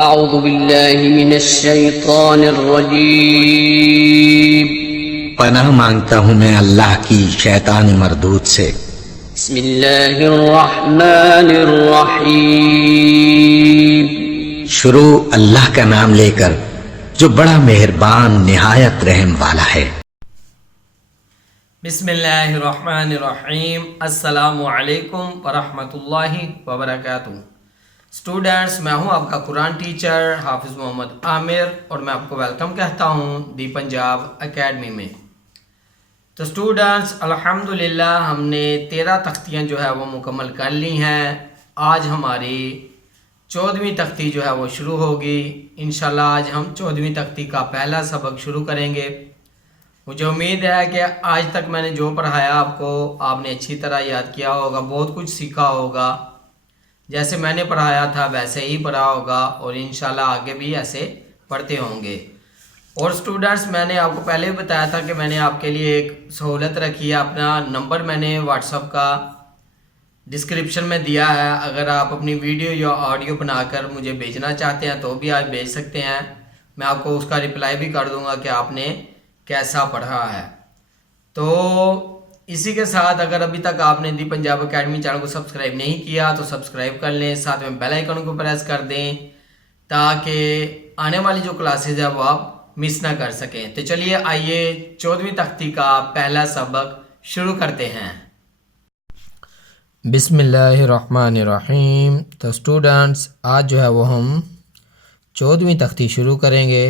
أعوذ بالله من الشيطان الرجيم پناہ مانگتا ہوں میں اللہ کی شیطان مردود سے۔ بسم الله الرحمن الرحيم شروع اللہ کا نام لے کر جو بڑا مہربان نہایت رحم والا ہے۔ بسم اللہ الرحمن الرحیم۔ السلام علیکم ورحمۃ اللہ وبرکاتہ۔ اسٹوڈنٹس، میں ہوں آپ کا قرآن ٹیچر حافظ محمد عامر اور میں آپ کو ویلکم کہتا ہوں دی پنجاب اکیڈمی میں۔ تو اسٹوڈنٹس، الحمدللہ ہم نے 13 تختیاں جو ہے وہ مکمل کر لی ہیں۔ آج ہماری 14ویں تختی جو ہے وہ شروع ہوگی۔ انشاءاللہ آج ہم 14ویں تختی کا پہلا سبق شروع کریں گے۔ مجھے امید ہے کہ آج تک میں نے جو پڑھایا آپ کو، آپ نے اچھی طرح یاد کیا ہوگا، بہت کچھ سیکھا ہوگا۔ جیسے میں نے پڑھایا تھا ویسے ہی پڑھا ہوگا اور انشاءاللہ آگے بھی ایسے پڑھتے ہوں گے۔ اور سٹوڈنٹس، میں نے آپ کو پہلے بھی بتایا تھا کہ میں نے آپ کے لیے ایک سہولت رکھی ہے۔ اپنا نمبر میں نے واٹس ایپ کا ڈسکرپشن میں دیا ہے۔ اگر آپ اپنی ویڈیو یا آڈیو بنا کر مجھے بھیجنا چاہتے ہیں تو بھی آپ بھیج سکتے ہیں۔ میں آپ کو اس کا رپلائی بھی کر دوں گا کہ آپ نے کیسا پڑھا ہے۔ تو اسی کے ساتھ اگر ابھی تک آپ نے دی پنجاب اکیڈمی چینل کو سبسکرائب نہیں کیا تو سبسکرائب کر لیں، ساتھ میں بیل آئیکن کو پریس کر دیں تاکہ آنے والی جو کلاسز ہے وہ آپ مس نہ کر سکیں۔ تو چلیے آئیے 14ویں تختی کا پہلا سبق شروع کرتے ہیں۔ بسم اللہ الرحمن الرحیم۔ تو اسٹوڈنٹس، آج جو ہے وہ ہم 14ویں تختی شروع کریں گے۔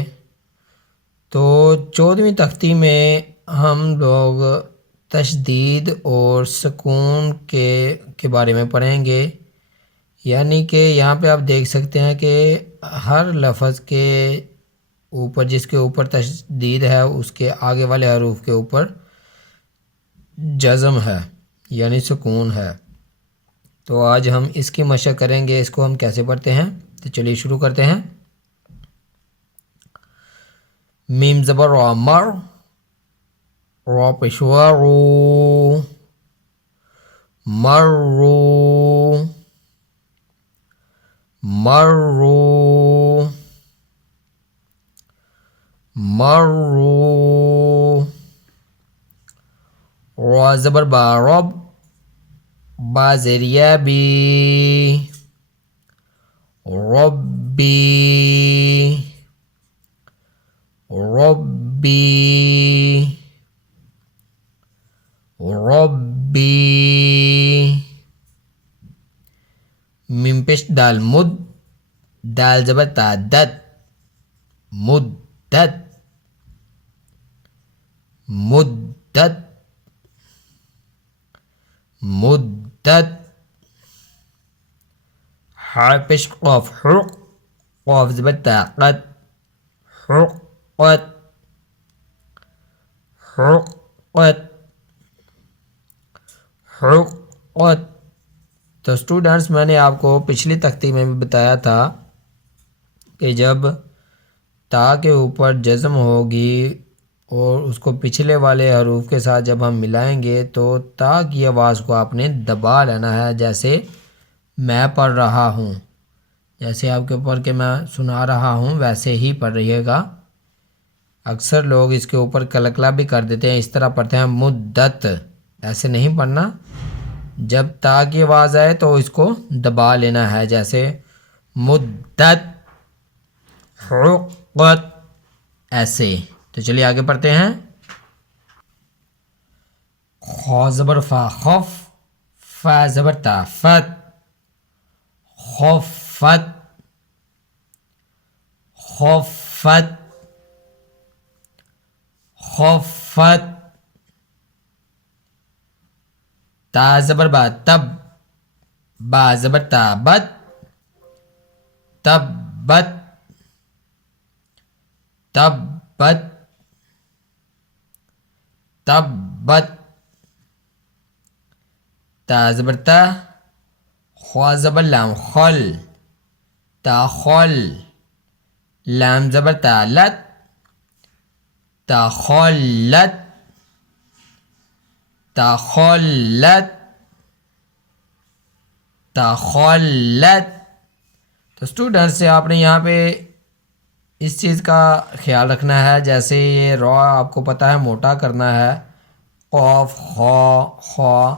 تو 14ویں تختی میں ہم لوگ تشدید اور سکون کے بارے میں پڑھیں گے۔ یعنی کہ یہاں پہ آپ دیکھ سکتے ہیں کہ ہر لفظ کے اوپر، جس کے اوپر تشدید ہے، اس کے آگے والے حروف کے اوپر جزم ہے یعنی سکون ہے۔ تو آج ہم اس کی مشق کریں گے، اس کو ہم کیسے پڑھتے ہیں۔ تو چلیے شروع کرتے ہیں۔ میم زبر را، مر، را پیش و رو، مرو، مرو، مرو، را زبر با، رب، با زیر یا، بی، ربی، ربی، ربی، میم پیش دال، مد، دال زبر تا، دد، مدت، مدت، مدت، حا پیش قاف، حق، قاف زبر تا، قد، حقت، حقت، حقت۔ تو اسٹوڈنٹس، میں نے آپ کو پچھلی تختی میں بھی بتایا تھا کہ جب تا کے اوپر جزم ہوگی اور اس کو پچھلے والے حروف کے ساتھ جب ہم ملائیں گے تو تا کی آواز کو آپ نے دبا لینا ہے۔ جیسے میں پڑھ رہا ہوں، جیسے آپ کے اوپر کہ میں سنا رہا ہوں ویسے ہی پڑھ رہیے گا۔ اکثر لوگ اس کے اوپر کلکلا بھی کر دیتے ہیں، اس طرح پڑھتے ہیں مدت، ایسے نہیں پڑھنا۔ جب تا کی آواز آئے تو اس کو دبا لینا ہے، جیسے مدت، حقت، ایسے۔ تو چلیے آگے پڑھتے ہیں۔ خا زبر فا، خف، فا زبر تا، فت، خفت، خفت، خفت، تا زبر با، تب، با زبر تا، بت، تبت، تبت، تبت، تا زبر تا، خوا زبر لام، خل، تا خل، لام زبر تا، لت، تا خلت، تخلت، تخلت، تو اسٹوڈنٹس آپ نے یہاں پہ اس چیز کا خیال رکھنا ہے، جیسے یہ را آپ کو پتہ ہے موٹا کرنا ہے، قاف، خا،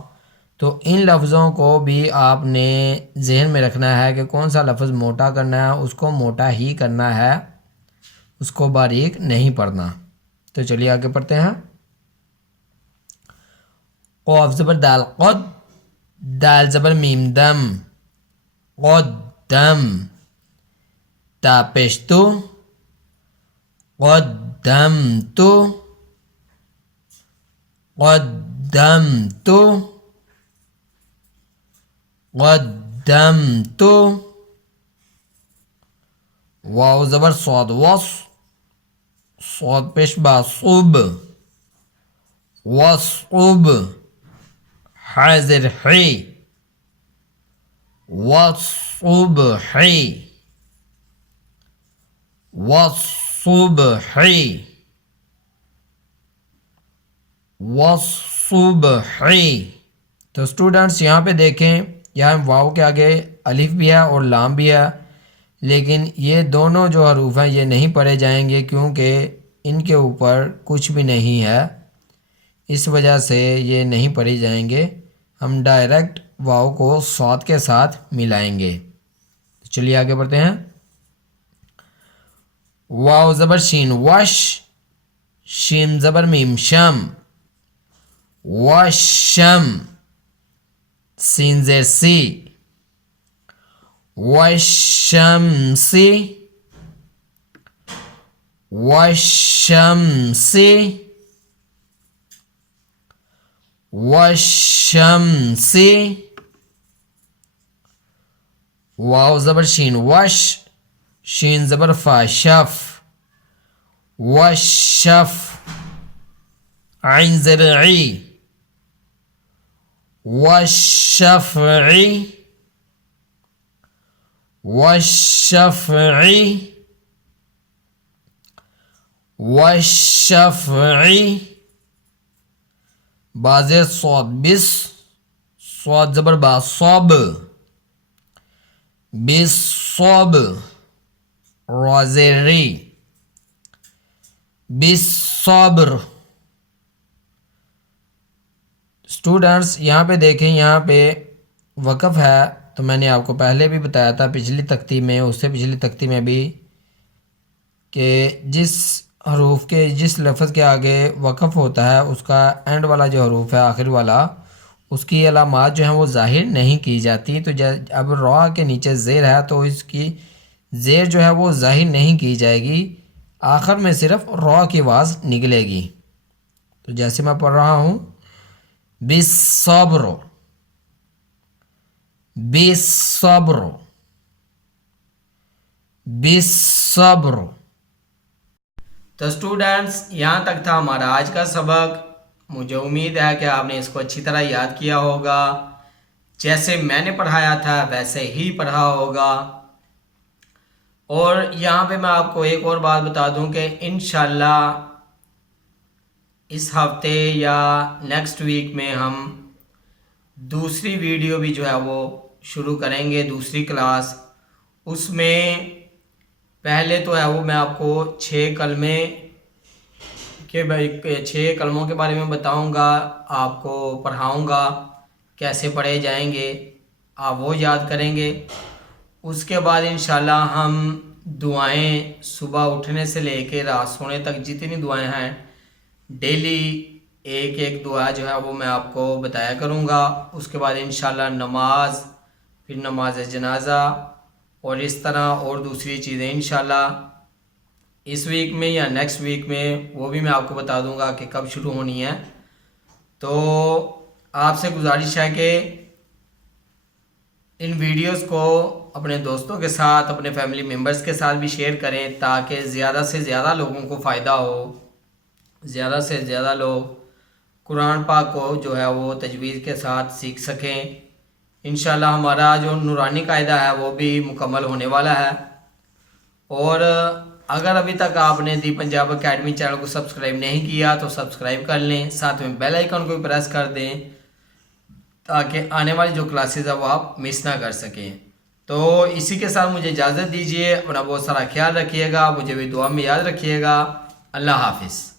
تو ان لفظوں کو بھی آپ نے ذہن میں رکھنا ہے کہ کون سا لفظ موٹا کرنا ہے، اس کو موٹا ہی کرنا ہے، اس کو باریک نہیں پڑھنا۔ تو چلیے آگے پڑھتے ہیں۔ قاف زبر دال قد، دال زبر میم دم قدم، تا پیش تو قدمت، قدمت، قدمت، واو زبر صاد وص، صاد پیش با صب، وصب، حاضر حی، والصبحی، والصبحی، والصبحی۔ تو اسٹوڈنٹس یہاں پہ دیکھیں، یہاں واو کے آگے الف بھی ہے اور لام بھی ہے، لیکن یہ دونوں جو حروف ہیں یہ نہیں پڑھے جائیں گے کیونکہ ان کے اوپر کچھ بھی نہیں ہے، اس وجہ سے یہ نہیں پڑھی جائیں گے۔ ہم ڈائریکٹ واو کو صاد کے ساتھ ملائیں گے۔ چلیے آگے بڑھتے ہیں۔ واو زبر شین وش، شین زبر میم شم، وشم، سین زیر سی، وشمسی، وشمسی، وشمسی، واو زبر شین وش، شین زبر فا شف، وشف، عین زر عی، والشفعی، والشفعی، والشفعی، بازر صاد بس، صاد زبر با صاب، بالصب، رازری، بالصبر۔ اسٹوڈنٹس یہاں پہ دیکھیں، یہاں پہ وقف ہے، تو میں نے آپ کو پہلے بھی بتایا تھا پچھلی تختی میں، اس سے پچھلی تختی میں بھی، کہ جس حروف کے جس لفظ کے آگے وقف ہوتا ہے اس کا اینڈ والا جو حروف ہے آخر والا، اس کی علامات جو ہیں وہ ظاہر نہیں کی جاتی۔ تو اب را کے نیچے زیر ہے تو اس کی زیر جو ہے وہ ظاہر نہیں کی جائے گی، آخر میں صرف را کی آواز نکلے گی۔ تو جیسے میں پڑھ رہا ہوں، بالصبر، بالصبر، بالصبر۔ تو اسٹوڈنٹس یہاں تک تھا ہمارا آج کا سبق۔ مجھے امید ہے کہ آپ نے اس کو اچھی طرح یاد کیا ہوگا، جیسے میں نے پڑھایا تھا ویسے ہی پڑھا ہوگا۔ اور یہاں پہ میں آپ کو ایک اور بات بتا دوں کہ انشاءاللہ اس ہفتے یا نیکسٹ ویک میں ہم دوسری ویڈیو بھی جو ہے وہ شروع کریں گے، دوسری کلاس۔ اس میں پہلے تو ہے وہ میں آپ کو 6 کلموں کے بارے میں بتاؤں گا، آپ کو پڑھاؤں گا کیسے پڑھے جائیں گے، آپ وہ یاد کریں گے۔ اس کے بعد انشاءاللہ ہم دعائیں صبح اٹھنے سے لے کے رات سونے تک جتنی دعائیں ہیں ڈیلی ایک ایک دعا جو ہے وہ میں آپ کو بتایا کروں گا۔ اس کے بعد انشاءاللہ نماز، پھر نماز جنازہ، اور اس طرح اور دوسری چیزیں انشاءاللہ اس ویک میں یا نیکسٹ ویک میں وہ بھی میں آپ کو بتا دوں گا کہ کب شروع ہونی ہے۔ تو آپ سے گزارش ہے کہ ان ویڈیوز کو اپنے دوستوں کے ساتھ، اپنے فیملی ممبرز کے ساتھ بھی شیئر کریں تاکہ زیادہ سے زیادہ لوگوں کو فائدہ ہو، زیادہ سے زیادہ لوگ قرآن پاک کو جو ہے وہ تجوید کے ساتھ سیکھ سکیں۔ انشاءاللہ ہمارا جو نورانی قاعدہ ہے وہ بھی مکمل ہونے والا ہے۔ اور اگر ابھی تک آپ نے دی پنجاب اکیڈمی چینل کو سبسکرائب نہیں کیا تو سبسکرائب کر لیں، ساتھ میں بیل آئیکن کو بھی پریس کر دیں تاکہ آنے والی جو کلاسز ہے وہ آپ مس نہ کر سکیں۔ تو اسی کے ساتھ مجھے اجازت دیجیے، اپنا بہت سارا خیال رکھیے گا، مجھے بھی دعا میں یاد رکھیے گا۔ اللہ حافظ۔